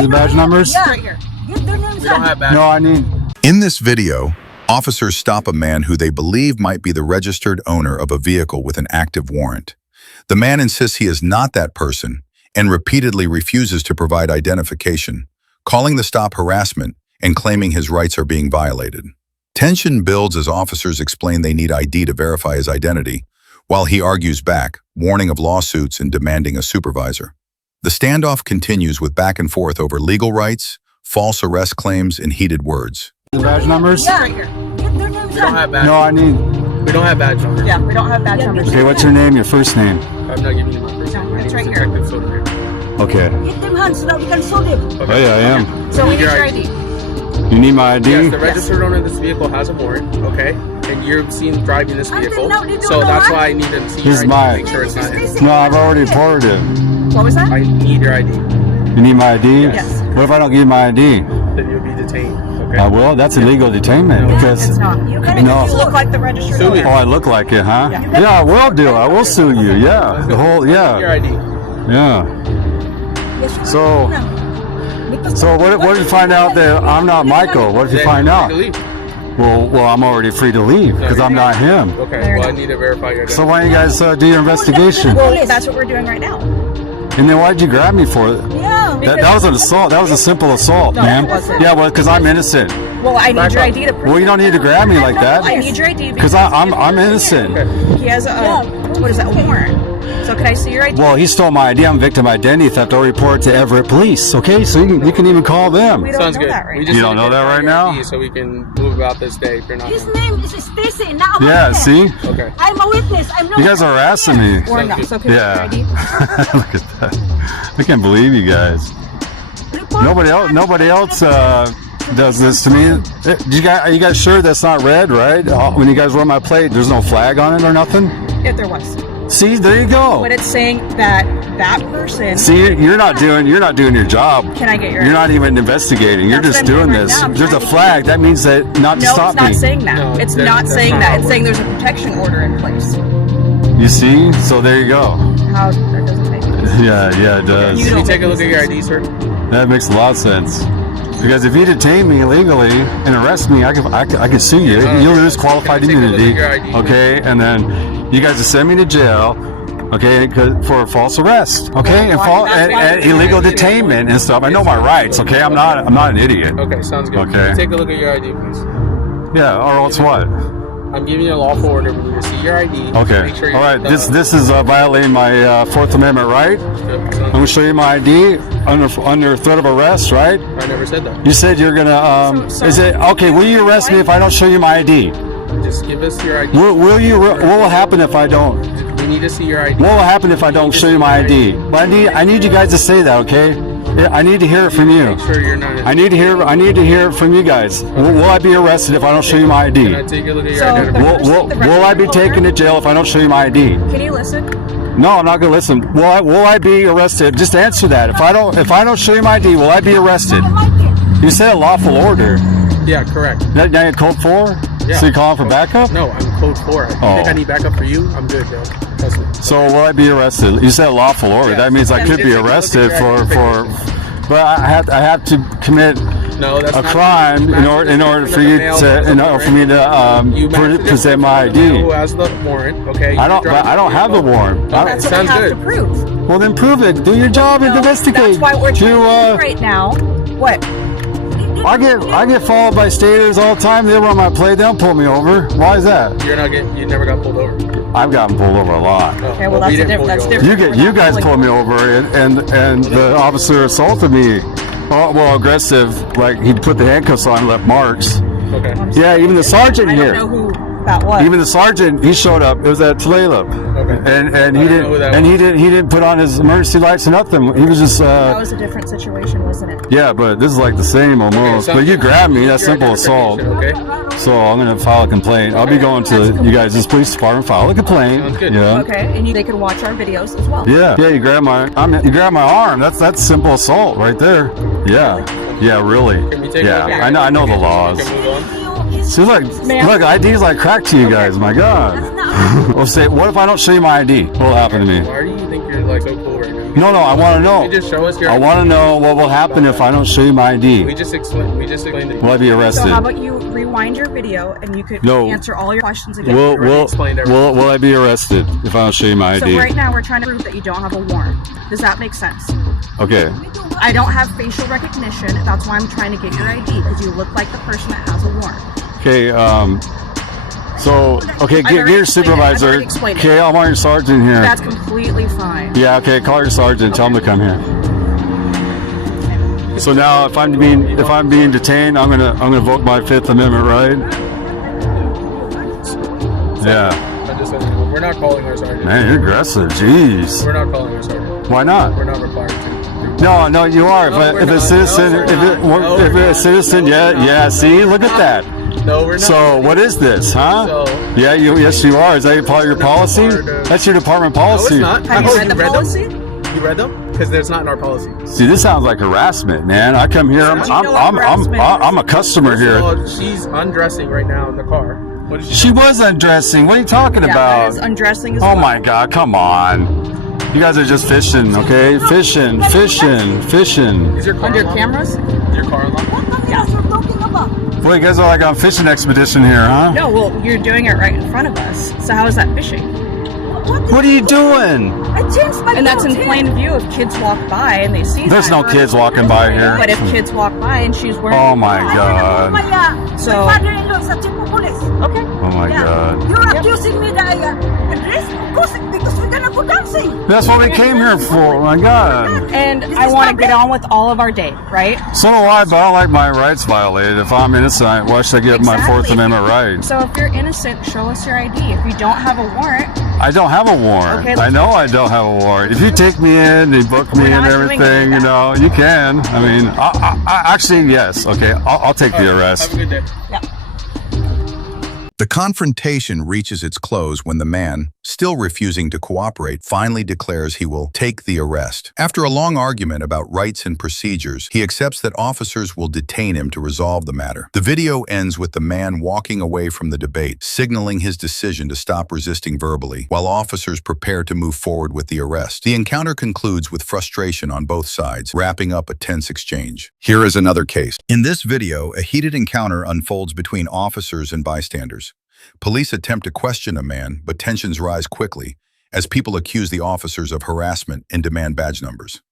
The badge numbers? Yeah, right here. Give their names. We don't have badge. No, I need... In this video, officers stop a man who they believe might be the registered owner of a vehicle with an active warrant. The man insists he is not that person and repeatedly refuses to provide identification, calling the stop harassment and claiming his rights are being violated. Tension builds as officers explain they need ID to verify his identity, while he argues back, warning of lawsuits and demanding a supervisor. The standoff continues with back and forth over legal rights, false arrest claims, and heated words. The badge numbers? Yeah, right here. Give their names. We don't have badge. No, I need... We don't have badge numbers. Yeah, we don't have badge numbers. Okay, what's your name, your first name? I'm not giving you my first name. No, it's right here. Detective Soderbergh. Okay. Give them hands so that we can show them. Oh yeah, I am. So we need Your your ID. ID. You need my ID? Yes, the registered owner of this vehicle has a warrant, okay? And you're seen driving this vehicle. So that's why I need them to see Here's your ID mine. to make sure it's not him. No, I've already reported it. What was that? I need your ID. You need my ID? Yes. What if I don't give you my ID? Then you'll be detained, okay? I will? That's illegal detainment because... It's not. You kind No. of look like the registered Sue owner. me. Oh, I look like it, huh? Yeah. Yeah, I will do. I will sue you, yeah. The whole, Your yeah. ID. Yeah. So what if you find out that I'm not Michael? What if you Then find you're out? free to leave. Well, I'm already free to leave because I'm not him. Okay, well, I need to verify your identity. So why don't you guys do your investigation? Well, that's what we're doing right now. And then why'd you grab me for it? Yeah. That was an assault. That was a simple assault, No, man. it wasn't. Yeah, well, because I'm innocent. Well, I need your ID to prove Well, you don't need to grab me like I that need your ID because I'm innocent. he has a what is that, a warrant. So can I see your ID? Well, he stole my ID. I'm victim identity theft. I'll report it to Everett Police. Okay, so you can even call them. We don't Sounds know good. that right We now. just You need don't to know that verify right your now? ID so we can move about this day if you're not. His name is Stacy. Now I'm Yeah, a see? witness. Okay. I'm a witness. I'm not. You guys are harassing me. Or no. So can Yeah. I see your ID? Look at that. I can't believe you guys. Nobody else does this to me. Are you guys sure that's not red, right? When you guys run my plate, there's no flag on it or nothing? If there was. See, there you go. But it's saying that that person. See, you're not doing your job. Can I get your You're ID? not even investigating. You're That's just what I'm doing doing right this. now. I'm There's a trying to flag. That means that not to No, stop it's not me. saying that. No, it's that- not that's saying not that. how it It's saying works. there's a protection order in place. You see? So there you go. How that doesn't make sense. Yeah, it does. You Can you don't take a make look at your ID, sir? That makes a lot of sense. Because if you detain me illegally and arrest me, I could sue you. You'll lose qualified Can I take a look immunity. at your ID? Okay, and then you guys will send me to jail. Okay, for false arrest. Okay, and illegal detainment and stuff. I know my rights. Okay, I'm not an idiot. Okay, sounds good. Okay. Can you take a look at your ID, please? Yeah, or else what? I'm giving you a lawful order. We need to see your ID. Okay. Make sure All right. you're This is violating my Fourth Amendment right. I'm gonna show you my ID under threat of arrest, right? I never said that. You said you're gonna. Is it okay? Will you arrest me if I don't show you my ID? Just give us your ID. What will happen if I don't? We need to see your ID. What will happen if I don't show you my ID? But I need you guys to say that, okay? I need to hear it from you. Make sure you're not. I need to hear it from you guys. Will I be arrested if I don't show you my ID? Can I take a look at your So- identification? Will I be taken to jail if I don't show you my ID? Can you listen? No, I'm not gonna listen. Will I be arrested? Just answer that. If I don't show you my ID, will I be arrested? You said a lawful order. Yeah, correct. Now you're code 4? Yeah. So you calling for backup? No, I'm code 4. You Oh. think I need backup for you? I'm good, yo. Trust me. So will I be arrested? You said lawful order. Yeah. That means I could be Take a look at arrested your for. identification. But I have to commit No, that's a not- crime in order for you to You match the present my description of the male ID. Who has the warrant? Okay. I don't have the warrant. That's what Sounds we have good. to prove. Well, then prove it. Do your job and No, investigate. That's why we're trying You, to right now. What? I get followed by staters all the time. They run my plate. They don't pull me over. Why is that? You never got pulled over. I've gotten pulled over a lot. No, Okay, well, we that's didn't different. pull That's you over. different. You guys pulled me over, and the officer assaulted me. Oh, well, aggressive. Like he put the handcuffs on, and left marks. Okay. Yeah, even the sergeant I here. don't know who that was. Even the sergeant, he showed up. It was at Tulalip. Okay. And I don't know who that he was. didn't put on his emergency lights or nothing. He was just that was a different situation, wasn't it? yeah, but this is like the same almost. Okay, But you sounds grabbed me. good. That's Your simple assault. identification, Okay. So I'm gonna file a complaint. I'll be going to you guys' police department, file a complaint. Sounds good. Yeah. Okay, and they can watch our videos as well. Yeah. You grab my arm. That's simple assault right there. Yeah. Yeah, really. Can we take a Yeah. look at I your know the identification laws. so we can move on? See, look, ID's like crack to you guys. My God. Well, say, what if I don't show you my ID? What will happen to me? Why do you think you're like so cool right now? No, I want to know. You just show us your I want to know what will happen if I don't show you my ID. We just explained it. Will I be arrested? So how about you rewind your video and you could answer all your questions again. Will I be arrested if I don't show you my ID? So right now we're trying to prove that you don't have a warrant. Does that make sense? Okay. I don't have facial recognition. That's why I'm trying to get your ID, because you look like the person that has a warrant. Okay, get your supervisor. Okay, I want your sergeant here. That's completely fine. Yeah, okay, call your sergeant. Tell him to come here. So now, if I'm being detained, I'm gonna invoke my Fifth Amendment right. Yeah. We're not calling our sergeant. Man, you're aggressive. Jeez. We're not calling our sergeant. Why not? We're not required to. No, you are. If a citizen, yeah. See, look at that. No, we're not. So what is this, huh? Yeah, yes, you are. Is that part of your policy? That's your department policy. No, it's not. Have you read the policy? You read them? Because there's not in our policy. See, this sounds like harassment, man. I come here. I'm a customer here. She's undressing right now in the car. What is she was undressing. What are you talking about? That is undressing as oh well. my God! Come on. You guys are just fishing, okay? Fishing. Is your car under cameras? Is your car unlocked? What are you talking about? Boy, you guys are like on a fishing expedition here, huh? No, well, you're doing it right in front of us. So how is that fishing? What are you doing? I changed my And that's in plain view if kids walk by and they see There's no kids walking by here. But if kids walk by and she's wearing Oh my God. So my father-in-law is a chief of police. Okay. Oh my God. You're accusing me that I address? Of course, because we're gonna go dancing. That's what we came here for. Oh my God. And I want to get on with all of our day, right? So do I, but I don't like my rights violated. If I'm innocent, why should I get my Fourth Amendment right? So if you're innocent, show us your ID. If you don't have a warrant. I don't have a warrant. Okay, I know I don't have a warrant. If you take me in, you book me and everything, you know, you can. I mean, I actually, yes. Okay, I'll take the arrest. Have a good day. Yeah. The confrontation reaches its close when the man, still refusing to cooperate, finally declares he will take the arrest. After a long argument about rights and procedures, he accepts that officers will detain him to resolve the matter. The video ends with the man walking away from the debate, signaling his decision to stop resisting verbally, while officers prepare to move forward with the arrest. The encounter concludes with frustration on both sides, wrapping up a tense exchange. Here is another case. In this video, a heated encounter unfolds between officers and bystanders. Police attempt to question a man, but tensions rise quickly as people accuse the officers of harassment and demand badge numbers.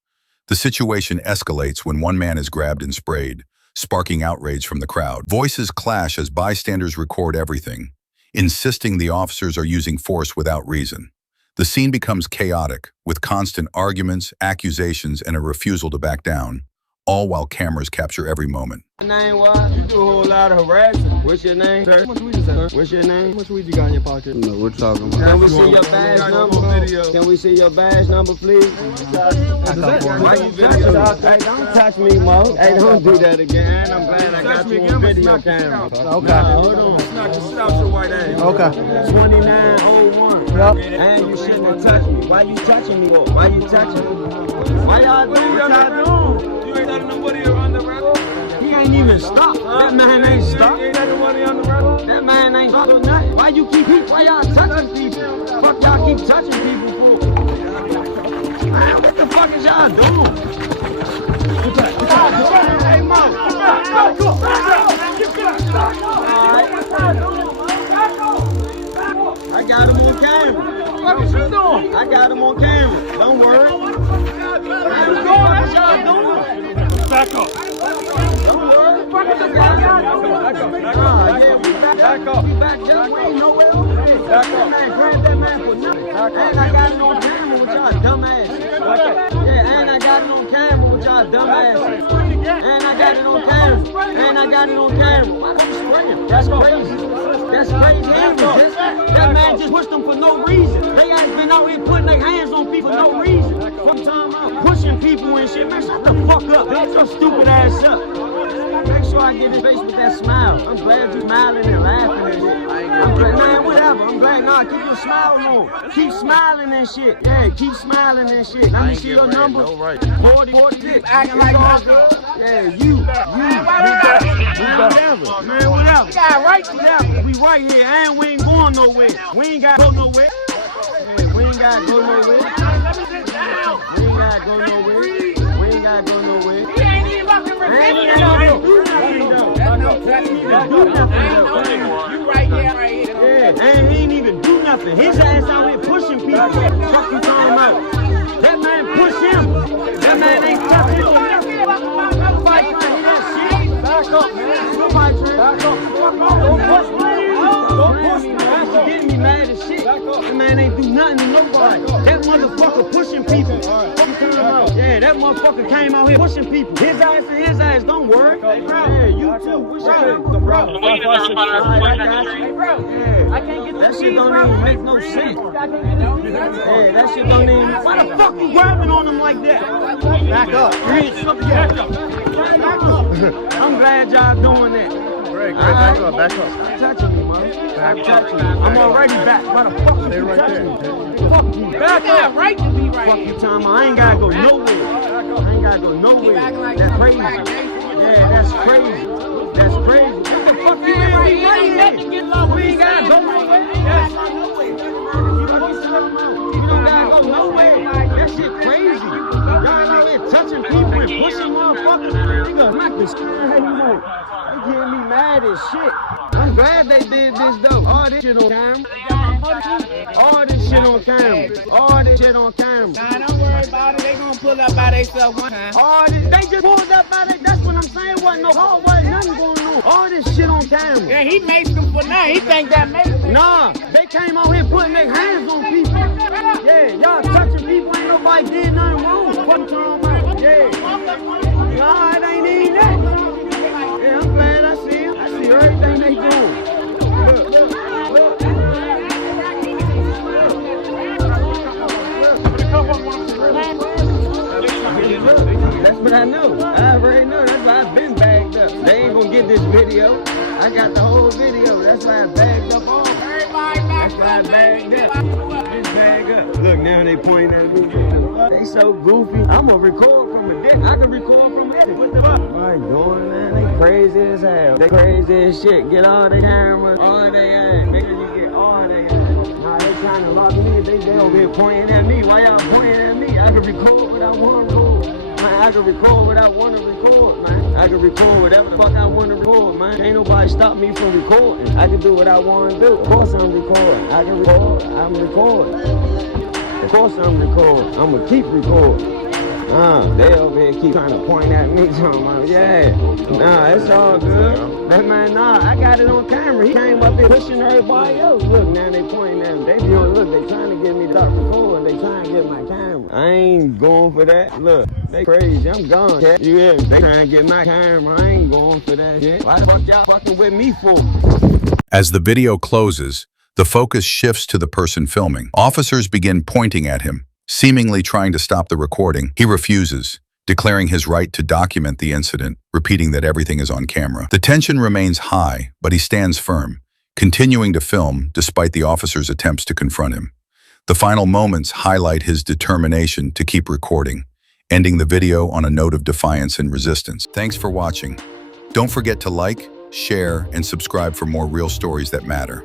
The situation escalates when one man is grabbed and sprayed, sparking outrage from the crowd. Voices clash as bystanders record everything, insisting the officers are using force without reason. The scene becomes chaotic, with constant arguments, accusations, and a refusal to back down, all while cameras capture every moment. Name what? You do a whole lot of harassing. What's your name, sir? How much weed is that? What's your name? How much weed you got in your pocket? No, we're talking about. Can we see your badge number? Can we see your badge number, please? Why you hey, don't touch me, Mo. Hey, don't do that again. I'm glad I got you on video camera. Okay. Hold on. Sit out your white ass. Okay. 2901. Yep. And you shouldn't have touched me. Why you touching me? Why you touching me? Why y'all doing what y'all doing? You ain't letting nobody on the road? He ain't even stopped. That man ain't stopped. You ain't letting nobody on the road? That man ain't stopped or nothing. Why you keep why y'all touching people? Fuck y'all keep touching people for? Man, what the fuck is y'all doing? Hey, Mom. I got him on camera. What is you doing? I got him on camera. Don't worry. What y'all doing? Back up. Don't worry. Back up. We back just way nowhere over there. Back up. Man, grab that man for nothing. And I got it on camera with y'all dumbass. Yeah, and I got it on camera with y'all dumbass. And I got it on camera. And I got it on camera. Why don't you scream? That's crazy. That's crazy. That man just pushed them for no reason. They ain't been out here putting their hands on people for no reason. One time out pushing people and shit. Man, shut the fuck up. Shut your stupid ass up. Make sure I get his face with that smile. I'm glad you smiling and laughing and shit. I'm glad, man, whatever. I'm glad. Nah, keep your smile on. Keep smiling and shit. Yeah, keep smiling and shit. Let me see your number. 46. Acting like all good. Yeah, you. Whatever. Man, whatever. We got right to that. We right here and we ain't going nowhere. We ain't got to go nowhere. Yeah, we ain't got to go nowhere. We ain't gotta go nowhere. We ain't gotta go nowhere. He ain't even fucking resisting. You right there, right here. Yeah, and he ain't even do nothing. His ass out here pushing people. Fuck you talking about? That man push him. That man ain't touching him. Nobody trying to hear that shit. Back up, man. Nobody trying to back up. Don't push me. Don't push me. That's getting me mad as shit. That man ain't do nothing to nobody. That motherfucker pushing people. Yeah, that motherfucker came out here pushing people. His ass don't work. Yeah, you too. What's up? Hey, bro. I can't get That shit don't even make no sense. Yeah, that shit don't even. Why the fuck you grabbing on him like that? Back up. Back up. I'm glad y'all doing that. Great, back up, back up. Stop touching me, man. I'm already back. Why the fuck you touching me? Fuck you. Back up. Right to be right. Fuck you, Tom. I ain't gotta go nowhere. I ain't gotta go nowhere. That's crazy. Yeah, that's crazy. That's crazy. What the fuck you ain't right here? We ain't gotta go nowhere. You don't gotta go nowhere. That shit crazy. Y'all out here touching people and pushing motherfuckers. Nigga, knock the shit out of you. They getting me mad as shit. I'm glad they did this though. All this shit on camera. All this shit on camera. All this shit on camera. Nah, don't worry about it. They gonna pull up by themselves one time. All this, they just pulled up by it. That's what I'm saying. Wasn't no hard, wasn't nothing going on. All this shit on camera. Yeah, he makes them for now. He think that makes them. Nah, they came out here putting their hands on people. Yeah, y'all touching people. Ain't nobody did nothing wrong. What you talking about? Yeah. Nah, it ain't even that. Yeah, I'm glad I see him. I see everything they doing. Look. That's what I know. I already know. That's why I've been bagged up. They ain't gonna get this video. I got the whole video. That's why I bagged up all. That's why I bagged up. It's bagged up. Look, now they pointing at me. They so goofy. I'm gonna record from a distance. I can record from a distance. What the fuck? What you doing, man? They crazy as hell. They crazy as shit. Get all the cameras, all they ass. Nigga, you get all they ass. Nah, they trying to lock me. They over here pointing at me. Why y'all pointing at me? I can record what I want to record. Man, I can record what I want to record, man. I can record whatever the fuck I want to record, man. Ain't nobody stop me from recording. I can do what I want to do. Of course I'm recording. I can record. I'm recording. Of course I'm recording. I'm going to keep recording. They over here keep trying to point at me, talking about, yeah. Nah, it's all good. That man, nah, I got it on camera. He came up there pushing everybody else. Look, now they pointing at me. They doing, look, they trying to get me to stop recording. They trying to get my camera. I ain't going for that. Look, they crazy. I'm gone. You hear me? They trying to get my camera. I ain't going for that shit. Why the fuck y'all fucking with me for? As the video closes, the focus shifts to the person filming. Officers begin pointing at him, seemingly trying to stop the recording. He refuses, declaring his right to document the incident, repeating that everything is on camera. The tension remains high, but he stands firm, continuing to film despite the officer's attempts to confront him. The final moments highlight his determination to keep recording, ending the video on a note of defiance and resistance. Thanks for watching. Don't forget to like, share, and subscribe for more real stories that matter.